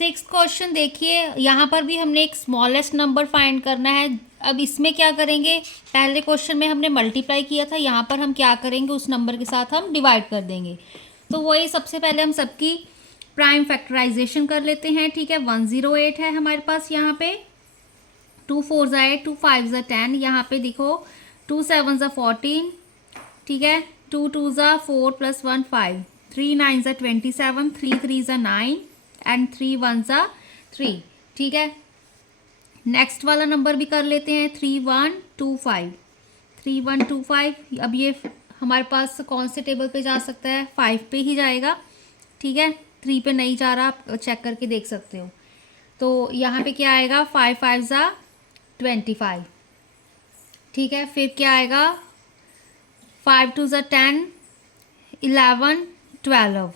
Sixth question देखिए, यहाँ पर भी हमने एक स्मॉलेस्ट नंबर फाइंड करना है। अब इसमें क्या करेंगे, पहले क्वेश्चन में हमने मल्टीप्लाई किया था, यहाँ पर हम क्या करेंगे, उस नंबर के साथ हम डिवाइड कर देंगे। तो वही सबसे पहले हम सबकी प्राइम फैक्टराइजेशन कर लेते हैं। ठीक है, 108 है हमारे पास यहाँ पे, 2 4 ज़ा 8, 2 5 ज़ा 10, यहाँ पे देखो 2 7 ज़ा 14, ठीक है, 2 2 ज़ा 4 + 1 5, 3 9 ज़ा 27, 3 3 ज़ा 9 एंड 3 1 ज़ा 3। ठीक है, नेक्स्ट वाला नंबर भी कर लेते हैं, 3 1 2 5, 3 1 2 5। अब ये हमारे पास कौन से टेबल पे जा सकता है, 5 पे ही जाएगा। ठीक है, 3 पे नहीं जा रहा, आप चेक करके देख सकते हो। तो यहाँ पे क्या आएगा, 5 5 ज़ा 25। ठीक है, फिर क्या आएगा, 5 2 ज़ा 10, 11 12,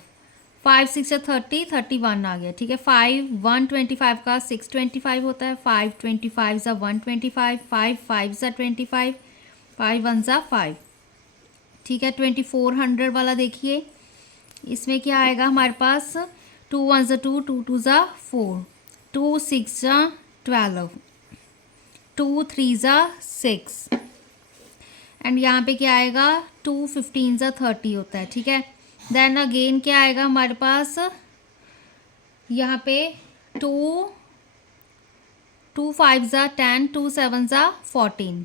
5 6 ज़ा 30, 31 आ गया। ठीक है, 5 1 25 का 6 25 होता है, 5 25 ज़ा 125, 5 5 ज़ा 25, 5 1 ज़ा 5। ठीक है, 2400 वाला देखिए, इसमें क्या आएगा हमारे पास, 2 1 ज़ा 2, 2 2 ज़ा 4, 2 6 ज़ा 12, 2 3 ज़ा 6 एंड यहाँ पे क्या आएगा, 2 15 ज़ा 30 होता है। ठीक है, देन अगेन क्या आएगा हमारे पास, यहाँ पे 2 2 5 ज़ा 10, 2 7 ज़ा 14।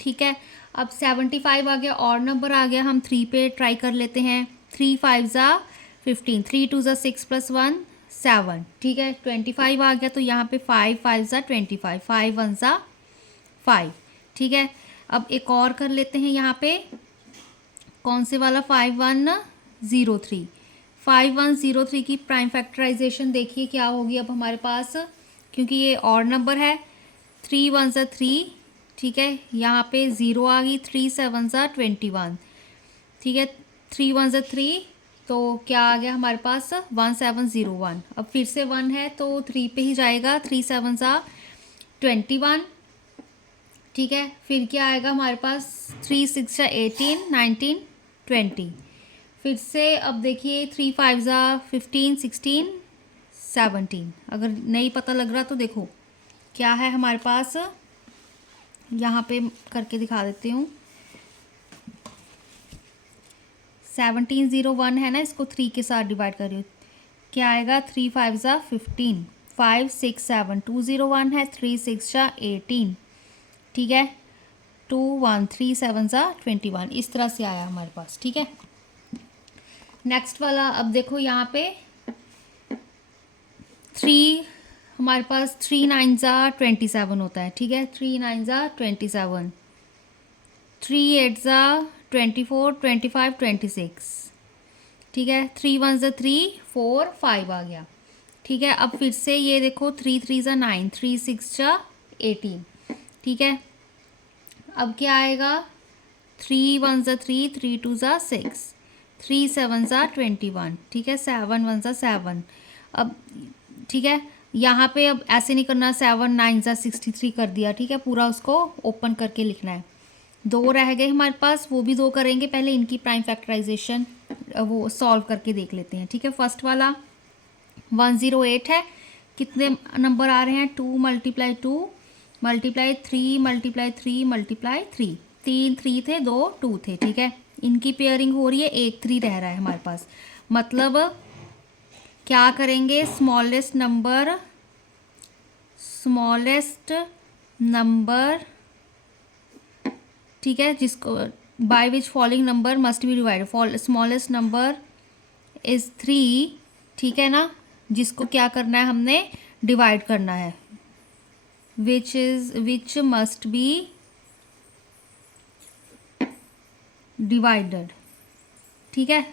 ठीक है, अब 75 आ गया, और नंबर आ गया, हम 3 पे ट्राई कर लेते हैं। 3 5 ज़ा 15, 3 2 ज़ा 6 + 1 7। ठीक है, 25 आ गया, तो यहाँ पे 5 5 ज़ा 25, 5 1 ज़ा 5। ठीक है, अब एक और कर लेते हैं, यहाँ पे कौन से वाला, 5 1 0 3। 5 1 0 3 की प्राइम फैक्टराइजेशन देखिए क्या होगी अब हमारे पास, क्योंकि ये और नंबर है। 3 1 ज़ा 3, ठीक है, यहाँ पे 0 आ गई, 3 7 ज़ा 21। ठीक है, 3 1 ज़ा 3, तो क्या आ गया हमारे पास, 1 7 0 1। अब फिर से 1 है तो 3 पे ही जाएगा, 3 7 ज़ा 21। ठीक है, फिर क्या आएगा हमारे पास, 3 6 ज़ा 18 19 20। फिर से अब देखिए, 3 5 ज़ा 15 16 17। अगर नहीं पता लग रहा तो देखो क्या है हमारे पास, यहाँ पे करके दिखा देती हूँ। 17 0 1 है ना, इसको 3 के साथ डिवाइड कर रही हूँ, क्या आएगा, 3 5 ज़ा 15, 5 6 7, 2 0 1 है, 3 6 ज़ा 18। ठीक है, 2 1 3 7 ज़ा 21, इस तरह से आया हमारे पास। ठीक है, नेक्स्ट वाला अब देखो, यहाँ पे 3 हमारे पास 3 9 ज़ा 27 होता है। ठीक है, 3 9 ज़ा 27, 3 8 ज़ा 24 25 26। ठीक है, 3 1 ज़ा 3 4 5 आ गया। ठीक है, अब फिर से ये देखो, 3 3 ज़ा 9, 3 6 ज़ा 18। ठीक है, अब क्या आएगा, 3 1 ज़ा 3, 3 2 ज़ा 6, 3 7 ज़ा 21। ठीक है, 7 1 ज़ा 7। अब ठीक है, यहाँ पे अब ऐसे नहीं करना, 7 9 ज़ा 63 कर दिया। ठीक है, पूरा उसको ओपन करके लिखना है। 2 रह गए हमारे पास, वो भी 2 करेंगे, पहले इनकी प्राइम फैक्टराइजेशन वो सॉल्व करके देख लेते हैं। ठीक है, फर्स्ट वाला 108 है, कितने नंबर आ रहे हैं, 2 × 2 × 3 × 3 × 3, 3 3 थे, 2 2 थे। ठीक है, इनकी पेयरिंग हो रही है, 1 3 रह रहा है हमारे पास, मतलब क्या करेंगे, स्मॉलेस्ट नंबर, ठीक है, जिसको by which following number must be divided, smallest number is 3। ठीक है ना, जिसको क्या करना है, हमने डिवाइड करना है, विच मस्ट बी डिवाइडेड। ठीक है,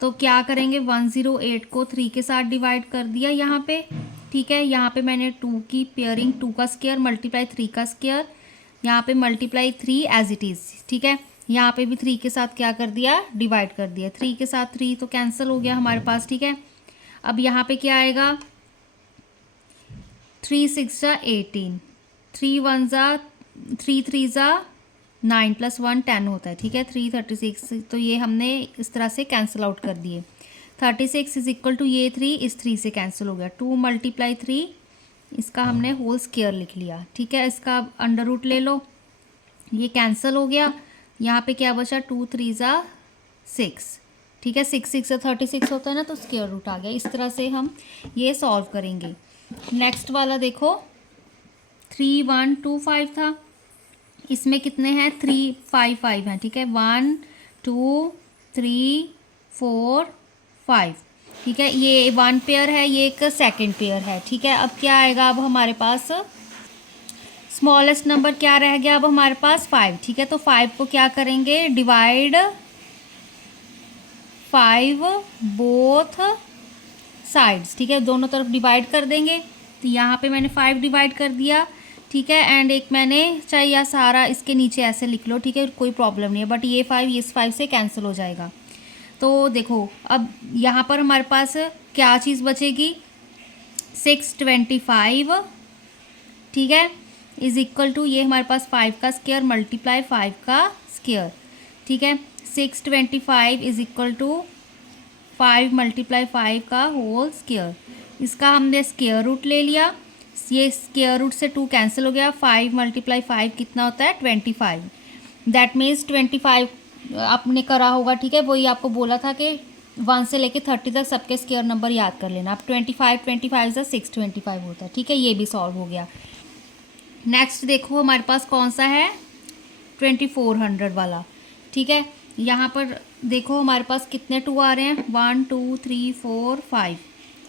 तो क्या करेंगे, 108 को 3 के साथ डिवाइड कर दिया यहाँ पे। ठीक है, यहाँ पे मैंने 2 की पेयरिंग, 2 का स्क्वायर मल्टीप्लाई 3 का स्क्वायर, यहाँ पे मल्टीप्लाई 3 एज इट इज़। ठीक है, यहाँ पे भी 3 के साथ क्या कर दिया, डिवाइड कर दिया। 3 के साथ 3 तो कैंसिल हो गया हमारे पास। ठीक है, अब यहाँ पे क्या आएगा, 3 6 ज़ा 18, 3 1 ज़ा 3 3 ज़ा 9 + 1 10 होता है। ठीक है, 3 36, तो ये हमने इस तरह से कैंसिल आउट कर दिए। 36 इज इक्वल टू ये 3, इस 3 से कैंसिल हो गया, 2 मल्टीप्लाई 3, इसका हमने होल स्क्वायर लिख लिया। ठीक है, इसका अंडर रूट ले लो, ये कैंसिल हो गया। यहाँ पे क्या बचा, 2 3 ज़ा 6। ठीक है, 6 6 से 36 होता है ना, तो स्क्वायर रूट आ गया। इस तरह से हम ये सॉल्व करेंगे। नेक्स्ट वाला देखो, 3 1 2 5 था, इसमें कितने हैं, 3 5 5 हैं। ठीक है, 1 2 3 4 5। ठीक है, ये 1 पेयर है, ये एक सेकंड पेयर है। ठीक है, अब क्या आएगा, अब हमारे पास स्मॉलेस्ट नंबर क्या रह गया, अब हमारे पास 5। ठीक है, तो 5 को क्या करेंगे, डिवाइड 5 बोथ साइड्स। ठीक है, दोनों तरफ डिवाइड कर देंगे। तो यहाँ पे मैंने 5 डिवाइड कर दिया। ठीक है, एंड एक मैंने, चाहे या सारा इसके नीचे ऐसे लिख लो, ठीक है, कोई प्रॉब्लम नहीं है, बट ये 5 इस 5 से कैंसिल हो जाएगा। तो देखो अब यहाँ पर हमारे पास क्या चीज़ बचेगी, 625। ठीक है, इज इक्वल टू, ये हमारे पास 5 का स्क्वायर मल्टीप्लाई 5 का स्क्वायर। ठीक है, 625 इज इक्वल टू 5 मल्टीप्लाई 5 का होल स्क्वायर। इसका हमने स्क्वायर रूट ले लिया, ये स्क्वायर रूट से 2 कैंसिल हो गया। 5 मल्टीप्लाई 5 कितना होता है, 25। दैट मीन्स 25 आपने करा होगा। ठीक है, वही आपको बोला था कि 1 से लेके 30 तक सबके स्क्वायर नंबर याद कर लेना। अब 25 से 625 होता है। ठीक है, ये भी सॉल्व हो गया। नेक्स्ट देखो हमारे पास कौन सा है, 2400 वाला। ठीक है, यहाँ पर देखो हमारे पास कितने 2 आ रहे हैं, 1 2 3 4 5,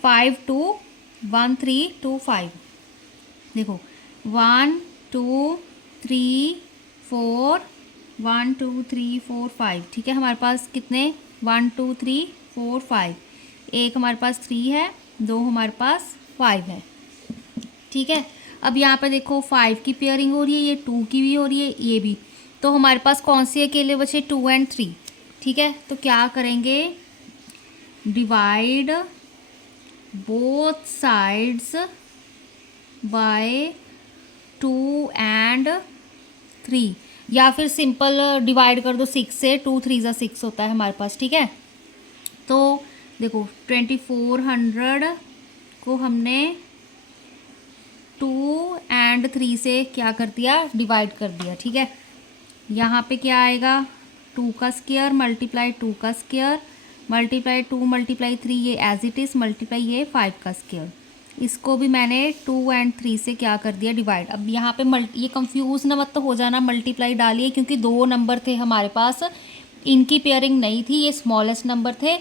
5 2 1 3 2 5। देखो 1 2 3 4 1 2 3 4 5। ठीक है, हमारे पास कितने, 1 2 3 4 5, एक हमारे पास 3 है, 2 हमारे पास 5 है। ठीक है, अब यहाँ पे देखो 5 की पेयरिंग हो रही है, ये 2 की भी हो रही है, ये भी। तो हमारे पास कौन सी अकेले बचे, 2 एंड 3। ठीक है, तो क्या करेंगे, divide both sides by 2 and 3, या फिर सिंपल डिवाइड कर दो 6 से, 2 3 ज़ा 6 होता है हमारे पास। ठीक है, तो देखो 2400 को हमने 2 एंड 3 से क्या कर दिया, डिवाइड कर दिया। ठीक है, यहाँ पे क्या आएगा, 2 का स्क्वायर मल्टीप्लाई 2 का स्क्वायर मल्टीप्लाई 2 मल्टीप्लाई 3, ये एज इट इज़, मल्टीप्लाई ये 5 का स्क्वायर। इसको भी मैंने 2 एंड 3 से क्या कर दिया, डिवाइड। अब यहाँ पे ये कंफ्यूज ना मत तो हो जाना, मल्टीप्लाई डालिए, क्योंकि 2 नंबर थे हमारे पास, इनकी पेयरिंग नहीं थी, ये स्मॉलेस्ट नंबर थे,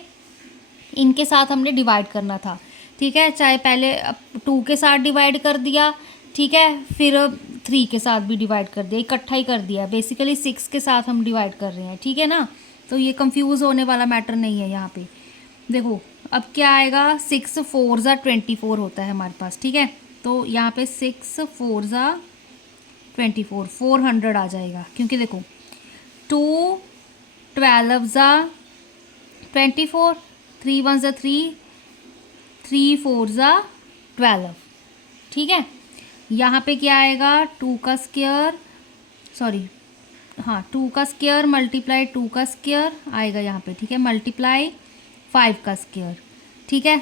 इनके साथ हमने डिवाइड करना था। ठीक है, चाहे पहले 2 के साथ डिवाइड कर दिया, ठीक है, फिर 3 के साथ भी डिवाइड कर दिया, इकट्ठा ही कर दिया। बेसिकली 6 के साथ हम डिवाइड कर रहे हैं। ठीक है ना, तो ये कंफ्यूज होने वाला मैटर नहीं है यहाँ पे। देखो अब क्या आएगा, 6 4 ज़ा 24 होता है हमारे पास। ठीक है, तो यहाँ पे 6 4 ज़ा 24, 400 आ जाएगा, क्योंकि देखो 2 12 ज़ा 24, 3 1 ज़ा 3, 3 4 ज़ा 12। ठीक है, यहाँ पे क्या आएगा, 2 का स्क्वायर, सॉरी हाँ 2 का स्क्वायर मल्टीप्लाई 2 का स्क्वायर आएगा यहाँ पे। ठीक है, मल्टीप्लाई 5 का स्क्वायर। ठीक है,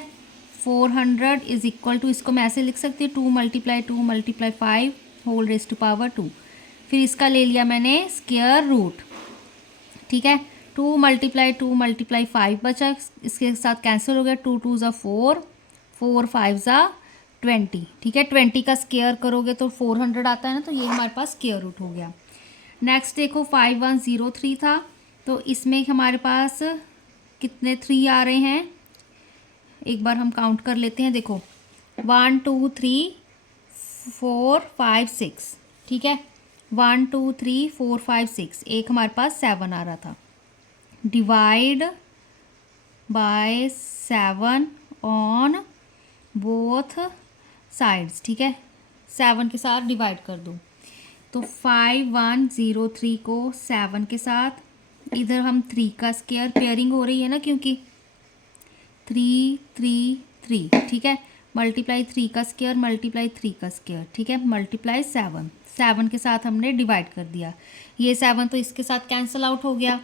400 इज इक्वल टू, इसको मैं ऐसे लिख सकती हूँ, 2 multiply 2 multiply 5 whole raise to power 2। फिर इसका ले लिया मैंने स्क्वायर रूट। ठीक है, 2 मल्टीप्लाई 2 मल्टीप्लाई 5 बचा, इसके साथ कैंसिल हो गया, 2 2 ज़ा 4, 4 5 ज़ा 20। ठीक है, 20 का स्क्वायर करोगे तो 400 आता है ना, तो ये हमारे पास स्क्वायर रूट हो गया। नेक्स्ट देखो 5103 था, तो इसमें हमारे पास कितने 3 आ रहे हैं, एक बार हम काउंट कर लेते हैं। देखो 1 2 3 4 5 6। ठीक है, 1 2 3 4 5 6, एक हमारे पास 7 आ रहा था। Divide by 7 on both sides. ठीक है, 7 के साथ डिवाइड कर दो, तो 5103 को 7 के साथ, इधर हम 3 का स्क्वायर, पेयरिंग हो रही है ना, क्योंकि 3 3 3। ठीक है, मल्टीप्लाई 3 का स्क्वायर मल्टीप्लाई 3 का स्क्वायर। ठीक है, मल्टीप्लाई 7, 7 के साथ हमने डिवाइड कर दिया, ये 7 तो इसके साथ कैंसिल आउट हो गया।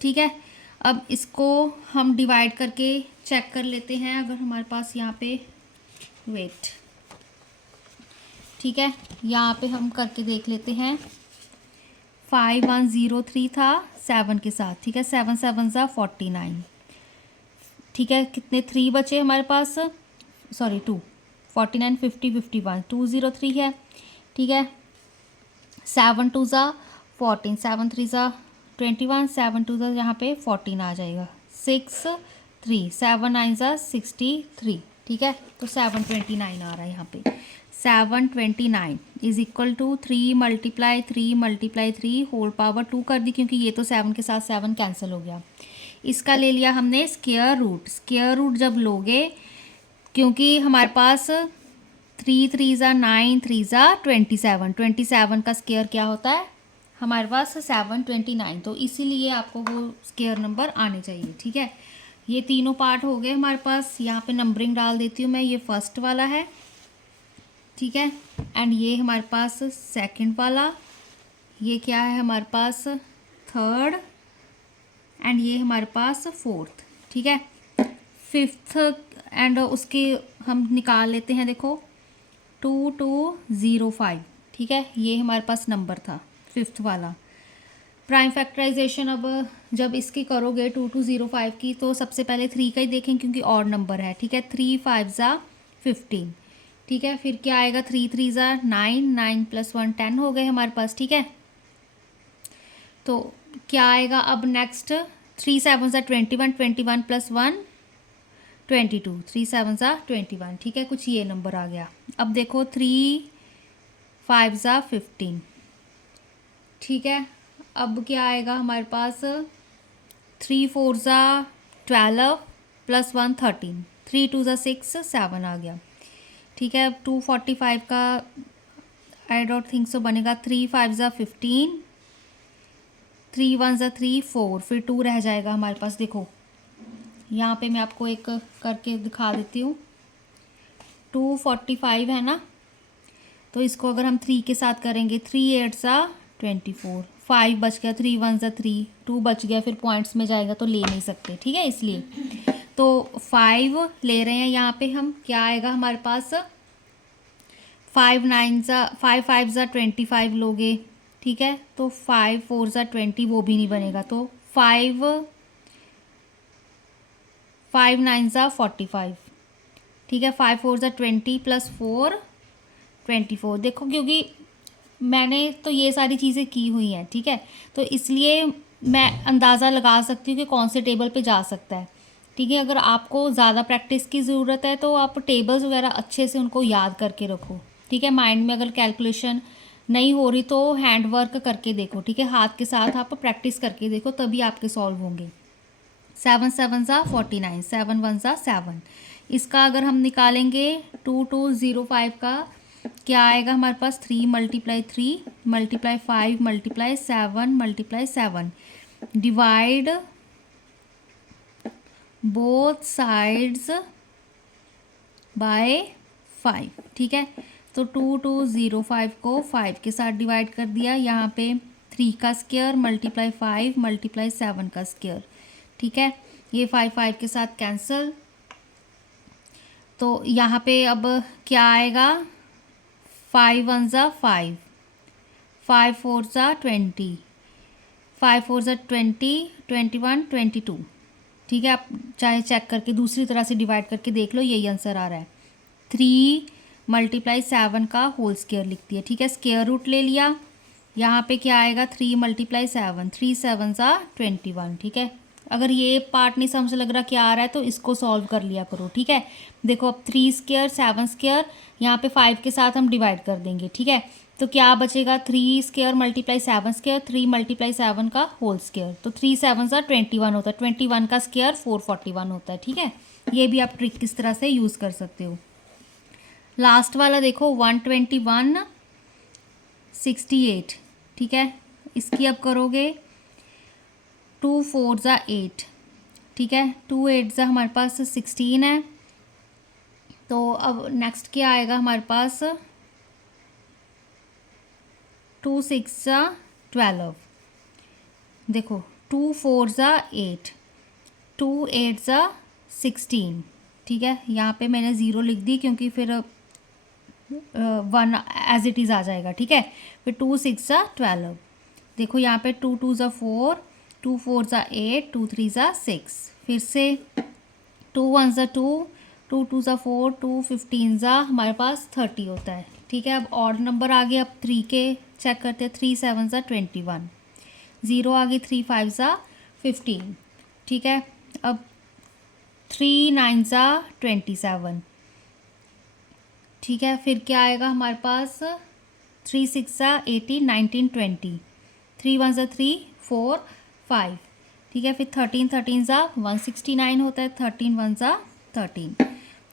ठीक है, अब इसको हम डिवाइड करके चेक कर लेते हैं। अगर हमारे पास यहाँ पे वेट, ठीक है, यहाँ पे हम करके देख लेते हैं। 5103 था 7 के साथ, ठीक है, 7 7 ज़ा 49, ठीक है, कितने 3 बचे हमारे पास, सॉरी 2, 49 50 51 203 है, ठीक है। 7 2 ज़ा 14, 7 3 ज़ा 21, 7 2 ज़ा यहाँ पे 14 आ जाएगा, 6 3, 7 9 ज़ा 63, ठीक है। तो 729 आ रहा है यहाँ पे। 729 is equal to 3 multiply 3 multiply 3 whole power 2 कर दी, क्योंकि ये तो 7 के साथ 7 कैंसिल हो गया। इसका ले लिया हमने स्क्वायर रूट। स्क्वायर रूट जब लोगे, क्योंकि हमारे पास 3 3 ज़ा 9 3 ज़ा 27, 27 का स्क्वायर क्या होता है हमारे पास 729, तो इसीलिए आपको वो स्क्वायर नंबर आने चाहिए, ठीक है। ये तीनों पार्ट हो गए हमारे पास। यहाँ पे नंबरिंग डाल देती हूँ मैं, ये फर्स्ट वाला है, ठीक है, एंड ये हमारे पास सेकंड वाला, ये क्या है हमारे पास थर्ड, एंड ये हमारे पास फोर्थ, ठीक है। फिफ्थ एंड उसके हम निकाल लेते हैं, देखो 2205, ठीक है, ये हमारे पास नंबर था फिफ्थ वाला। प्राइम फैक्टराइजेशन अब जब इसकी करोगे 2205 की, तो सबसे पहले 3 का ही देखें क्योंकि ऑड नंबर है, ठीक है। 3 5 ज़ा 15, ठीक है, फिर क्या आएगा 3 3 ज़ा 9, 9 + 1 10 हो गए हमारे पास, ठीक है। तो क्या आएगा अब नेक्स्ट, 3 7 ज़ा 21, 21 + 1 22, 3 7 ज़ा 21, ठीक है, कुछ ये नंबर आ गया। अब देखो 3 5 ज़ा 15, ठीक है। अब क्या आएगा हमारे पास, 3 4 ज़ा 12 + 1 13, 3 2 ज़ा 6 7 आ गया, ठीक है। अब 245 का आई डोंट थिंक सो बनेगा। 3 5 ज़ा 15, 3 1 ज़ा 3 4, फिर 2 रह जाएगा हमारे पास। देखो यहाँ पे मैं आपको एक करके दिखा देती हूँ। 245 है ना, तो इसको अगर हम 3 के साथ करेंगे, 3 8 ज़ा 24, 5 बच गया, 3 1 ज़ा 3, 2 बच गया, फिर पॉइंट्स में जाएगा तो ले नहीं सकते, ठीक है, इसलिए तो 5 ले रहे हैं यहाँ पे हम। क्या आएगा हमारे पास, 5 9 ज़ा 5 5 ज़ा 25 लोगे, ठीक है, तो 5 4 ज़ा 20, वो भी नहीं बनेगा, तो 5 5 9 ज़ा 45, ठीक है, 5 4 ज़ा 20 + 4 24। देखो क्योंकि मैंने तो ये सारी चीज़ें की हुई हैं, ठीक है, तो इसलिए मैं अंदाज़ा लगा सकती हूँ कि कौन से टेबल पे जा सकता है, ठीक है। अगर आपको ज़्यादा प्रैक्टिस की ज़रूरत है तो आप टेबल्स वगैरह अच्छे से उनको याद करके रखो, ठीक है। माइंड में अगर कैलकुलेशन नहीं हो रही तो हैंड वर्क करके देखो, ठीक है, हाथ के साथ आप प्रैक्टिस करके देखो, तभी आपके सॉल्व होंगे। 7 7 ज़ा 49, 7 1 ज़ा 7, इसका अगर हम निकालेंगे 2205 का, क्या आएगा हमारे पास, 3 × 3 × 5 × 7 × 7, डिवाइड बोथ साइड्स बाय 5, ठीक है। तो 2205 को 5 के साथ डिवाइड कर दिया, यहाँ पे 3 का स्क्वायर × 5 × 7 का स्क्वायर, ठीक है, ये 5 5 के साथ कैंसिल। तो यहाँ पे अब क्या आएगा, 5 1 ज़ा 5, 5 4 ज़ा 20, 5 4 ज़ा 20, 21 22, ठीक है। आप चाहे चेक करके दूसरी तरह से डिवाइड करके देख लो, यही आंसर आ रहा है। 3 × 7 का होल स्क्वायर लिख दिया, ठीक है, स्क्वायर रूट ले लिया। यहाँ पे क्या आएगा, 3 × 7, 3 7 ज़ा 21, ठीक है। अगर ये पार्ट नहीं समझ लग रहा क्या आ रहा है तो इसको सॉल्व कर लिया करो, ठीक है। देखो अब 3 स्क्वायर 7 स्क्वायर, यहाँ पे 5 के साथ हम डिवाइड कर देंगे, ठीक है। तो क्या बचेगा, 3 स्क्वायर × 7 स्क्वायर, 3 × 7 का होल स्क्वायर, तो 3 7 ज़ा 21 होता है, 21 का स्क्वायर 441 होता है, ठीक है। ये भी आप ट्रिक किस तरह से यूज़ कर सकते हो। लास्ट वाला देखो 121 68, ठीक है, इसकी अब करोगे 2 4 ज़ा 8, ठीक है, 2 8 ज़ा हमारे पास 16 है। तो अब नेक्स्ट क्या आएगा हमारे पास, 2 6 ज़ा 12, देखो 2 4 ज़ा 8, 2 8 ज़ा 16, ठीक है। यहाँ पे मैंने 0 लिख दी क्योंकि फिर 1 एज इट इज़ आ जाएगा, ठीक है। फिर 2 6 ज़ा 12, देखो यहाँ पे 2 2 ज़ा 4, 2 4 ज़ा 8, 2 3 ज़ा 6, फिर से 2 1 ज़ा 2, 2 2 ज़ा 4, 2 15 ज़ा हमारे पास 30 होता है, ठीक है। अब ऑड नंबर आ गए, अब 3 के चेक करते हैं। 3 7 ज़ा 21, 0 आ गई, 3 5 ज़ा 15, ठीक है। अब 3 9 ज़ा 27, ठीक है। फिर क्या आएगा हमारे पास, 3 6 ज़ा 18, 19 20, 3 1 ज़ा 3 4 5, ठीक है। फिर 13 13 ज़ा 169 होता है, 13 1 ज़ा 13।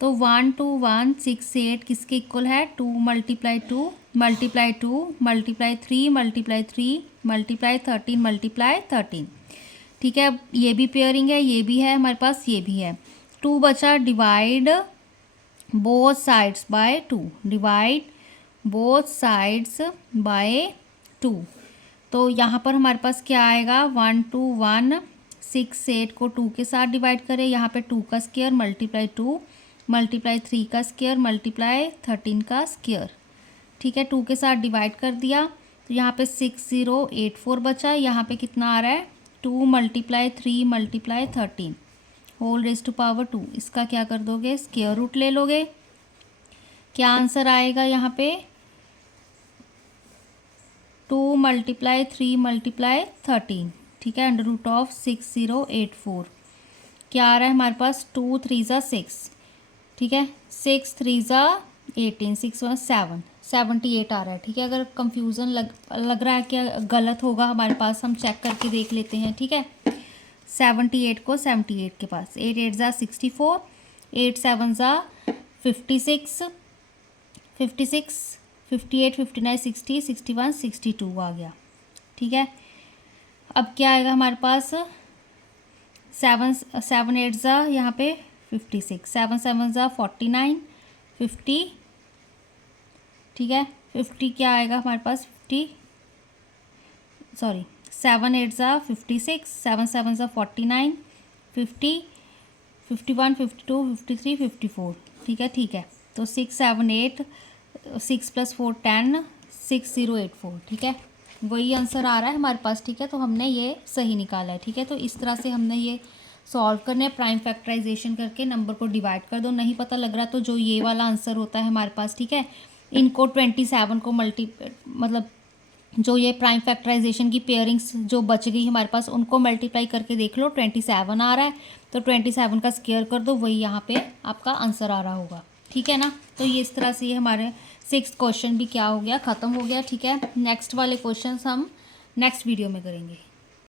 तो 1 2 1 6 8 किसके इक्वल है, 2 multiply 2 multiply 2 multiply 3 multiply 3 multiply 13 multiply 13, ठीक है। अब ये भी पेयरिंग है, ये भी है हमारे पास, ये भी है। 2 बचा, divide both sides by 2, divide both sides by 2। तो यहाँ पर हमारे पास क्या आएगा, 1 2 1 6 8 को 2 के साथ डिवाइड करें, यहाँ पे 2 का स्क्वायर मल्टीप्लाई 2 मल्टीप्लाई 3 का स्क्वायर मल्टीप्लाई 13 का स्क्वायर, ठीक है। 2 के साथ डिवाइड कर दिया, तो यहाँ पे 6084 बचा। यहाँ पे कितना आ रहा है, 2 multiply 3 multiply 13 whole raise to power 2, इसका क्या कर दोगे, स्क्वायर रूट ले लोगे। क्या आंसर आएगा यहाँ पे, 2 मल्टीप्लाई 3 मल्टीप्लाई 13, ठीक है, अंडर रूट ऑफ 6084। क्या आ रहा है हमारे पास, 2 3 ज़ा 6, ठीक है, 6 3 ज़ा 18, 6 1 7, 78 आ रहा है, ठीक है। अगर कंफ्यूजन लग रहा है कि गलत होगा हमारे पास, हम चेक करके देख लेते हैं, ठीक है। 78 को 78 के पास, 8 8 ज़ा 64, 8 7 ज़ा 56, 56 58 59 60 61 62 आ गया, ठीक है। अब क्या आएगा हमारे पास, 7 8 ज़ा यहाँ पे 56, 7 7 ज़ा 49 50, ठीक है। 50 क्या आएगा हमारे पास, 50 सॉरी 7 8 ज़ा 56, 7 7 ज़ा 49 50 51 52 53 54, ठीक है, ठीक है। तो 6 7 8 6 + 4 10 6084, ठीक है, वही आंसर आ रहा है हमारे पास, ठीक है। तो हमने ये सही निकाला है, ठीक है। तो इस तरह से हमने ये सॉल्व करने, प्राइम फैक्टराइजेशन करके नंबर को डिवाइड कर दो। नहीं पता लग रहा तो जो ये वाला आंसर होता है हमारे पास, ठीक है, इनको 27 को मतलब जो ये प्राइम फैक्टराइजेशन की पेयरिंग्स जो बच गई हमारे पास, उनको मल्टीप्लाई करके देख लो, 27 आ रहा है, तो 27 का स्क्वायर कर दो, वही यहाँ पे आपका आंसर आ रहा होगा, ठीक है ना। तो ये इस तरह से ये हमारे 6th क्वेश्चन भी क्या हो गया, ख़त्म हो गया, ठीक है। नेक्स्ट वाले क्वेश्चंस हम नेक्स्ट वीडियो में करेंगे।